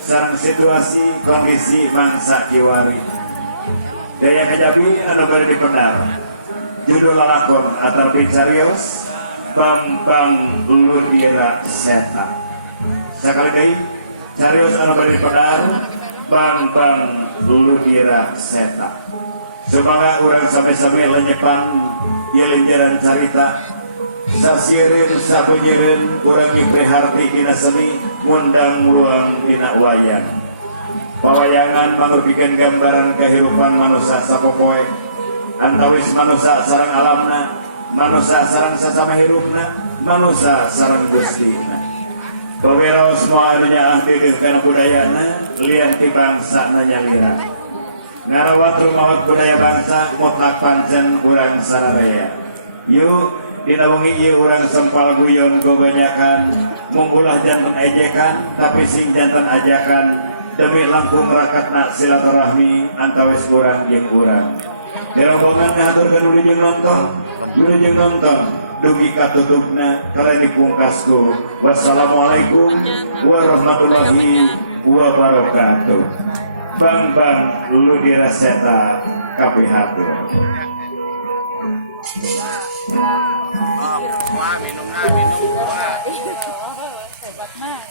sarang situasi kondisi mangsa kiwari daya kajabi anu bari dipedar judul lakon atarpi carios Bambang Ludira Seta sekali deui carios anu bari dipedar Bambang Ludira Seta supaya urang sampai-sampai lenyepan ieu linjaran carita sasiereun sabunyireun urang priharti dina seni ngundang ruang dina wayang pawayangan mangrupikeun gambaran kehidupan manusia sapopoe antawis manusia sareng alamna manusia sareng sasama hirupna manusia sareng gustina kawiraos moal anu nyaah deudeuh kana budayana lian ti bangsa na nyalira ngarawat rumah budaya bangsa mutlak pancen urang sararea yuk dina wengi ieu urang sempal guyon gobanyakan munggulah janten ejekan tapi sing janten ajakan demi langkung rakatna silaturahmi antawis urang jeung urang di rombongan ngahaturkeun wilujeng nonton dugi katutupna kala dipungkasku wassalamualaikum warahmatullahi wabarakatuh. Bambang Ludira Seta kapihatur. Wah, minum wah. Hebat mah.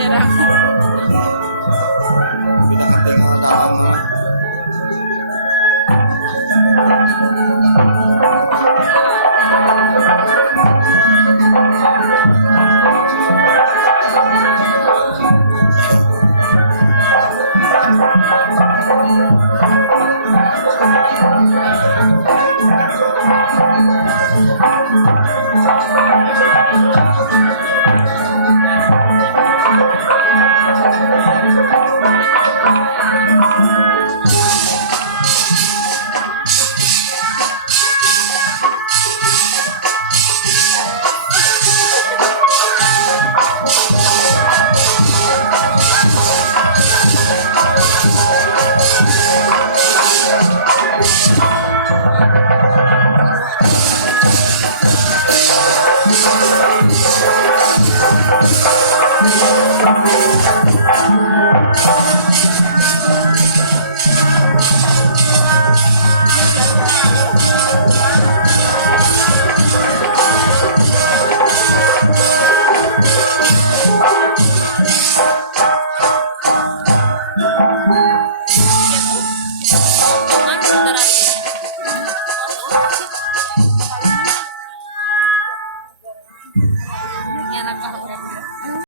bendera.